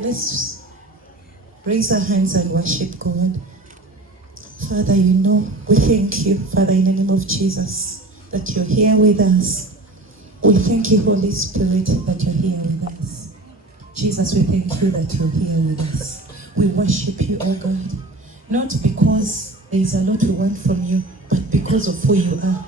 let's raise our hands and worship God. Father, you know, we thank you, Father, in the name of Jesus, that you're here with us. We thank you, Holy Spirit, that you're here with us. Jesus, we thank you that you're here with us. We worship you, oh God, not because there is a lot we want from you, but because of who you are.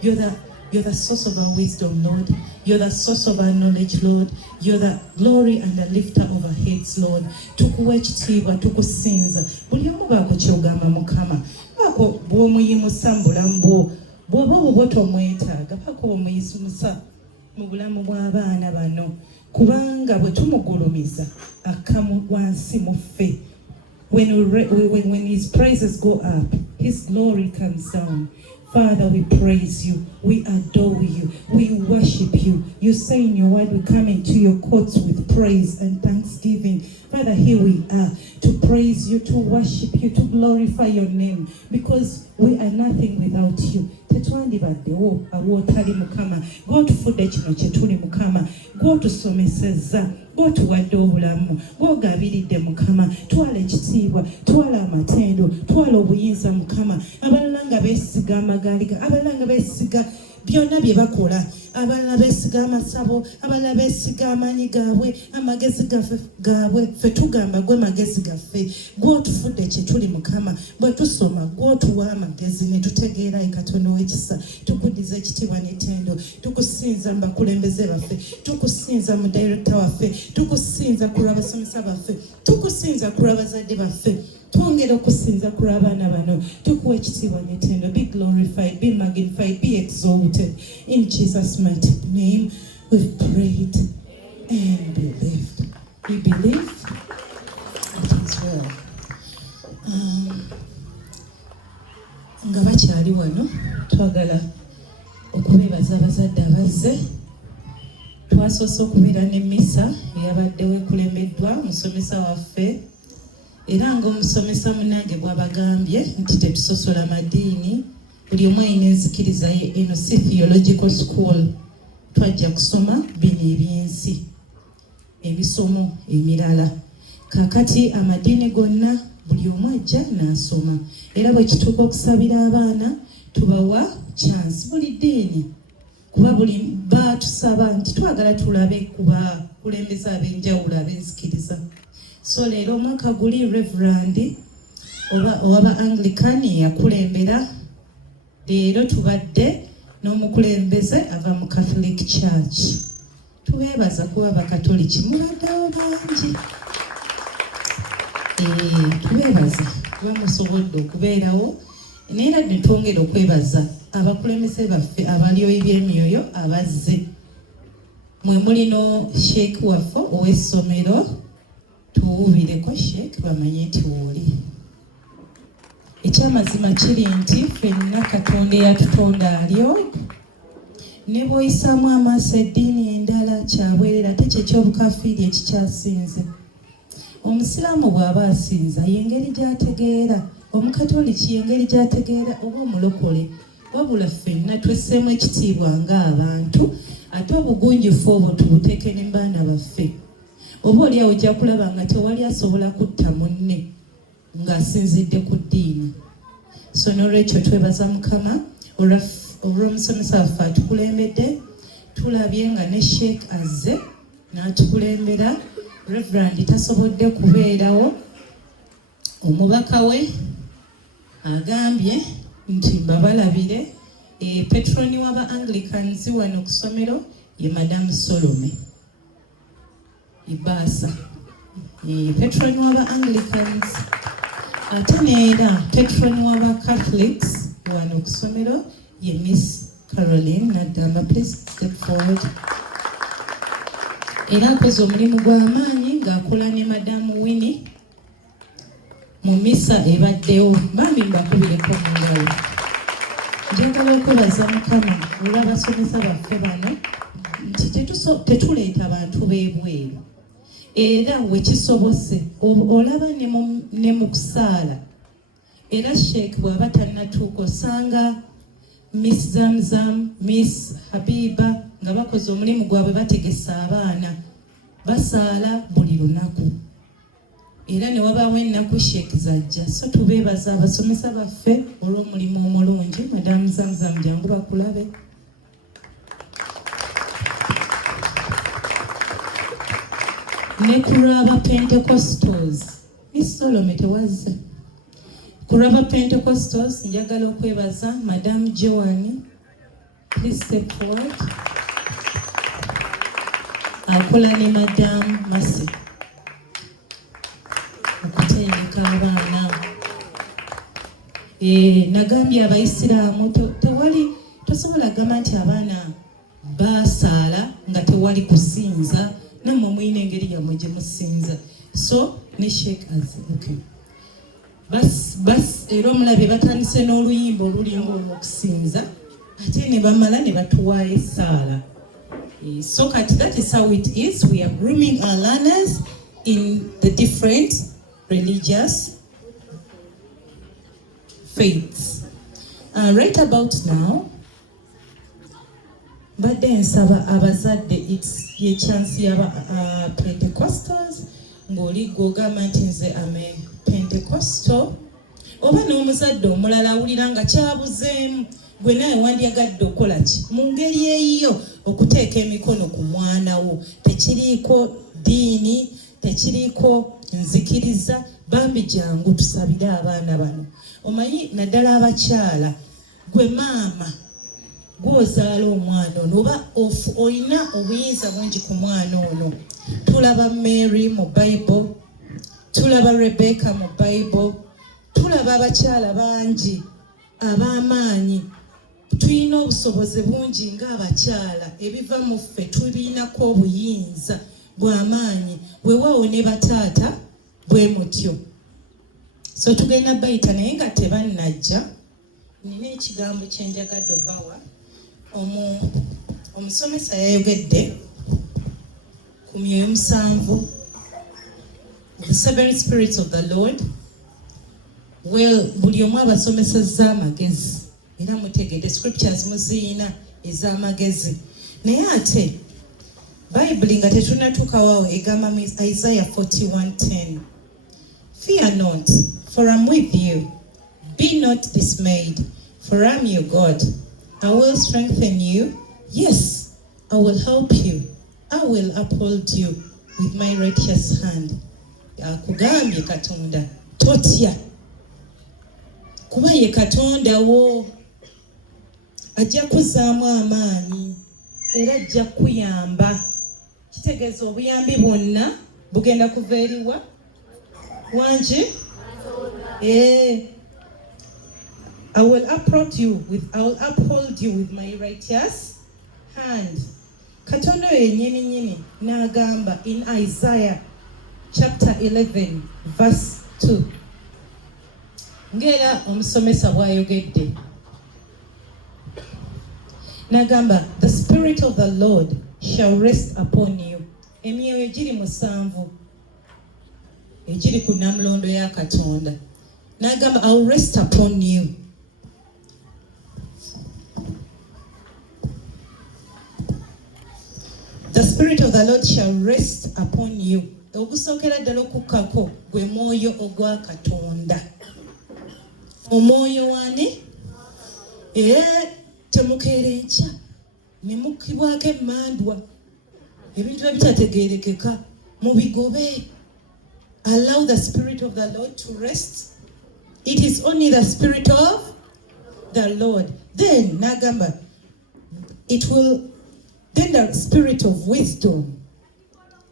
You're the source of our wisdom, Lord. You're the source of our knowledge, Lord. You're the glory and the lifter of our heads, Lord. Tukuwa ekitiibwa, tukusinza. Buli omu baako ky'ogamba Mukama. Baako bw'omuyimusa mu bulamu bwo. Bw'oba obwo tomwetaaga, baako bw'omuyimusa mu bulamu bw'abaana bano. Kubanga bwe tumugulumiza akka wansi mu ffe. When his praises go up, his glory comes down. Father, we praise you. We adore you. We worship you. You say in your word, we come into your courts with praise and thanksgiving. Father, here we are to praise you, to worship you, to glorify your name, because we are nothing without you. Tetwandibaddewo awootali Mukama, gw'otufudde kino kye tuli Mukama, gw'otusomesezza, gw'otuwadde obulamu, gw'ogabiridde Mukama. Twala ekitiibwa, twala amatendo, twala obuyinza Mukama. Abalala nga beesiga amagaali, abalala nga beesiga byonna bye bakola, abalala beesiga amasabo, abalala beesiga amaanyi gaabwe, amagezi gaabwe. Ffe tugamba gwe magezi gaffe, gw'otufudde kye tuli Mukama. Bwe tusoma gw'otuwa amagezi ne tutegeera Katonda w'ekisa. Tukuddiza ekitiibwa n'ettendo, tukusinza mu bakulembeze baffe, tukusinza mu director waffe, tukusinza ku lw'abasomesa baffe, tukusinza ku lw'abazadde baffe. Twongera okusinza ku lw'abaana bano. Tukuwa ekitiibwa n'ettendo. Be glorified, be magnified, be exalted. In Jesus' mighty name we've prayed and believed. We believe it is well. Nga bakyali wano, twagala okubeebaza abazadde abazze. Twasoose okubeera n'emmisa eyabaddewo ekulembeddwa musomesa waffe, era ng'omusomesa munnange bw'abagambye nti tetusosola madiini, buli omu alina enzikiriza ye. Eno si theological school, twajja kusoma bino eby'ensi, ebisomo emirala. Kaakati amadiini gonna buli omu ajja n'asoma, era bwe kituuka okusabira abaana tubawa chance buli ddiini, kuba buli batusaba nti twagala tulabe ku bakulembeze ab'enjawulo ab'enzikiriza. So leero omwaka guli reverend owaba Anglican yakulembera, leero tubadde n'omukulembeze ava mu Catholic Church. Tubeebaza kuba bakatoliki mubaddewo bangi. Tubeebaza kuba musobodde okubeerawo, neera ne twongera okwebaza abakulembeze baffe abaliyo ebyemyoyo abazze. Mwe mulino sheeki waffe ow'essomero, tuwuubireko sheeki bamanye nti wooli. Ekyamazima kiri nti ffenna Katonda eyatutonda alyo, ne bw'oyisaamu amaaso eddiini endala kyabwerera, ate kyekyobukafiiri ekikyasinze. Omusiraamu bw'aba asinza y'engeri gy'ategeera, omukatoliki y'engeri gy'ategeera, oba omulokole. Wabula ffenna twesseemu ekitiibwa ng'abantu, ate obugunjufu obwo tubuteeke ne baana baffe. Oba oli awo ojja kulaba nga tewali asobola kutta munne ng'asinzidde ku ddiini. So n'olwekyo twebaza Mukama olw'omusomesa waffe atukulembedde. Tulabye nga ne sheek azze n'atukulembera. Reverend tasobodde kubeerawo, omubaka we agambye nti mbabalabire. Petroni w'aba Anglicans wano ku ssomero ye Madamu Solome Ibasa. Petroni w'aba Anglicans, ate neera petroni w'aba Catholics wano ku ssomero ye Miss Caroline Nadamba. Please step forward. Era akoze omulimu gw'amaanyi ng'akola ne Madamu Winnie mu misa ebaddewo. Bambi mbakubireko mu ngalo. Njagala okwebaza Mukama olw'abasomesa baffe bano nti tetuleeta bantu b'ebweru, era wekisobose olaba ne mu kusaala. Era sheek bw'aba tannatuuka osanga Miss Zamzam, Miss Habiba nga bakoze omulimu gwabwe bategesa abaana basaala buli lunaku era ne wabaawo ennaku sheek zajja. So tubeebaza abasomesa baffe olw'omulimu omulungi. Madamu Zamzam jangu bakulabe. Ne kulaba Pentecostals Miss Solomon tewazze. Kulaba Pentecostals njagala okwebaza Madam Joanne. Please step forward. Akola ne Madam Masi okutendeka abaana. Nagambye abaisiraamu tewali tosobola gamba nti abaana basaala nga tewali kusinza. Nammwe mulina engeri yammwe gye musinza. So ne Sheikh okay. Bas era omulabye batandise n'oluyimba olulinga olw'okusinza ate ne bamala ne batuwaayo essaala. So that is how it is. We are grooming our learners in the different religious faiths. Right about now, but then nsaba abazadde ye chance yaba Pentecostals ng'oli gw'ogamba nti nze ame Pentecostal oba n'omuzadde omulala awulira nga kyabuzeemu gwe naye wandyagadde okola ki mu ngeri eyiyo okuteeka emikono ku mwana wo. Tekiriiko ddiini, tekiriiko nzikiriza. Bambi jangu tusabire abaana bano. Omanyi naddala abakyala, gwe maama gw'ozaala omwana ono oba olina obuyinza bungi ku mwana ono. Tulaba Mary mu Bible, tulaba Rebecca mu Bible, tulaba abakyala bangi ab'amaanyi. Tulina obusobozi bungi ng'abakyala, ebiva mu ffe tulinako obuyinza bw'amaanyi. Weewaawo ne bataata bwe mutyo. So tugenda bayita naye nga tebannajja. Nina ekigambo kye njagadde obawa. Omusomesa yayogedde ku myoyo 7, the 7 spirits of the Lord. Well, buli omu abasomesezza amagezi era mutegedde scriptures muziina ez'amagezi. Naye ate Bayibuli nga tetunnatuukawo egamba mu Isaiah 41:10, fear not, for I'm with you. Be not dismayed, for I'm your God. I will strengthen you. Yes, I will help you. I will uphold you with my righteous hand. Akugambye Katonda, totya. Kuba ye Katonda wo. Ajja kuzzaamu amaanyi era ajja kuyamba. Kitegeeza obuyambi bwonna bugenda kuva eriwa? Wangi? I will uphold you with my righteous hand. Katonda yennyini n'agamba in Isaiah chapter 11 verse 2. Ngera omusomesa bw'ayogedde. N'agamba the spirit of the Lord shall rest upon you. Emyoyo egiri 7 egiri ku Namulondo ya Katonda. N'agamba I will rest upon you. The spirit of the Lord shall rest upon you. Ogusookera ddala okukkako gwe mwoyo ogwa Katonda. Omwoyo wani? Temukeera enkya ne mukkibwako emmandwa ebintu ebitategeerekeka mubigobe. Allow the spirit of the Lord to rest. It is only the spirit of the Lord. Then nagamba then the spirit of wisdom.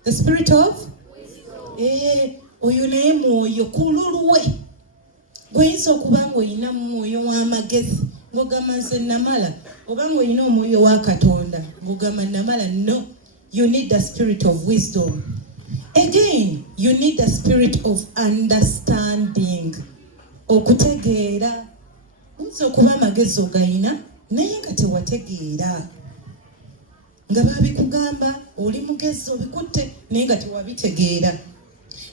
The spirit of wisdom. Oyo naye mwoyo kululwe. Gweyinza okuba ng'olina mwoyo w'amagezi ng'ogamba nze namala, oba ng'olina omwoyo wa Katonda ng'ogamba namala. No, you need the spirit of wisdom. Again, you need the spirit of understanding. Okutegeera. Oyinza okuba amagezi ogayina naye nga tewategeera. Nga babikugamba oli mugezi obikutte naye nga tewabitegeera.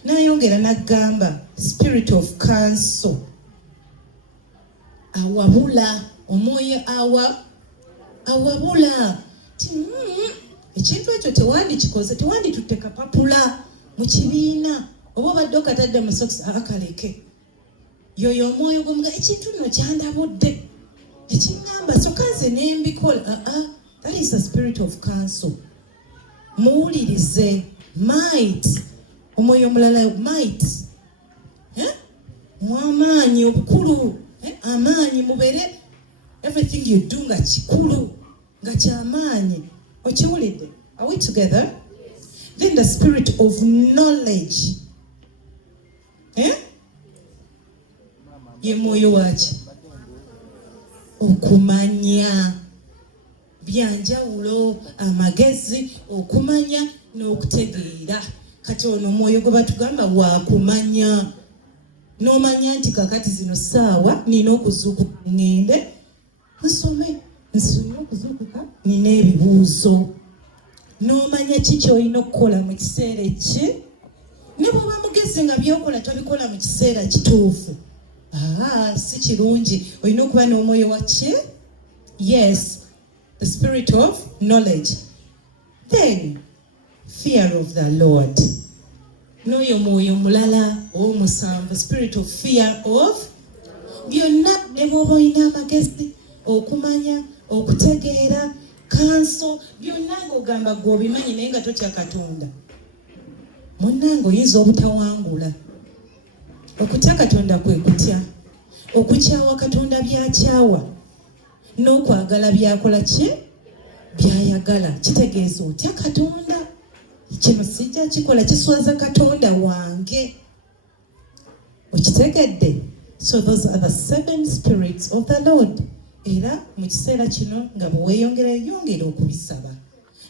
N'ayongera n'agamba spirit of counsel. Awabula, omwoyo awabula. ekintu ekyo tewanditutte kapapula mu kibiina oba obadde okatadde mu sokisi akaleke yoyo omwoyo gwomuga ekintu nno kyandabudde ekingamba so kanze nembikola. That is the spirit of counsel. Muwulirize might omwoyo omulala might mwamaanyi obukulu amaanyi mubere everything you do nga kikulu nga kyamaanyi. Okiwulidde? Are we together? Then the spirit of knowledge ye mwoyo waki okumanya byanjawulo amagezi okumanya n'okutegeera. Kati ono omwoyo gwe batugamba waakumanya n'omanya nti kakati zino ssaawa nina okuzuukuka ngende nsome nsome okuzuukuka nina ebibuuzo n'omanya ki ky'olina okukola mu kiseera eki ne bw'oba mugezi nga byokola tobikola mu kiseera kituufu si kirungi. Olina okuba n'omwoyo wa ki? Yes, the spirit of knowledge. Then fear of the Lord. N'oyo mwoyo mulala ow'omusanvu, spirit of fear of byonna ne bw'oba olina amagezi okumanya okutegeera counsel byonna ng'ogamba gw'obimanyi naye nga totya Katonda. Munnange oyinza obutawangula. Okutya Katonda kwe kutya. Okukyawa Katonda byakyawa. N'okwagala byakola ki? Byayagala. Kitegeeza otya Katonda. Kino sijja kikola kiswaza Katonda wange. Okitegedde? So those are the 7 spirits of the Lord. Era mu kiseera kino nga bwe okubisaba.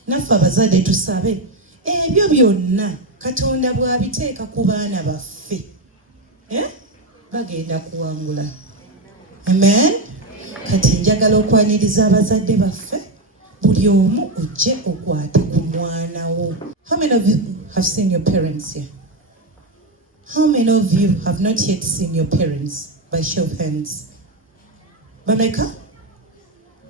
Naffe abazadde tusabe ebyo byonna Katonda bw'abiteeka ku baana baffe. Bagenda kuwangula. Amen. Kati njagala okwaniriza abazadde baffe buli omu ojje okwate ku mwana wo. How many of you have seen your parents here? How many of you have not yet seen your parents? By show of hands. Bameka?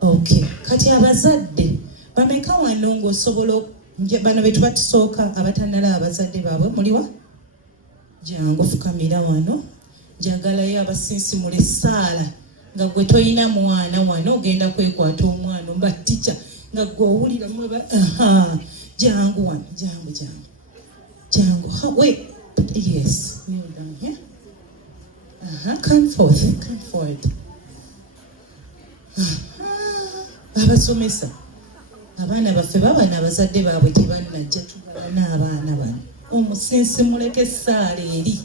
Okay. Kati abazadde bameka wano ng'osobola bano be tuba tusooka abatannala abazadde baabwe muliwa? Jangu fukamira wano. Njagalayo abasinsimula essaala nga gwe toyina mwana wano ogenda kwekwata omwana omba teacher nga gwe owuliramu jangu wano jangu wait yes kneel down here come forward abasomesa abaana baffe baba n'abazadde baabwe tebannajja tugala n'abaana bano omusinsimuleko essaala eri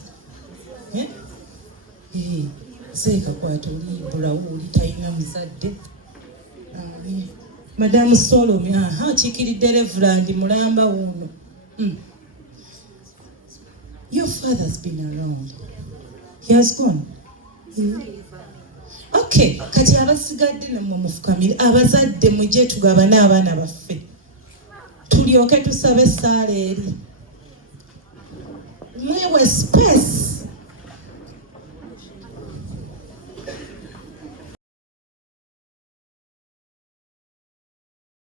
seeka kwata olibulawo oli talina muzadde. Madamu Solomon kiikiridde Reverend mulamba wuno. Your father's been around. He has gone. Okay, kati abasigadde namwe mufukamire abazadde mujje tugabane abaana baffe tulyoke tusabe essaala eri mwewe space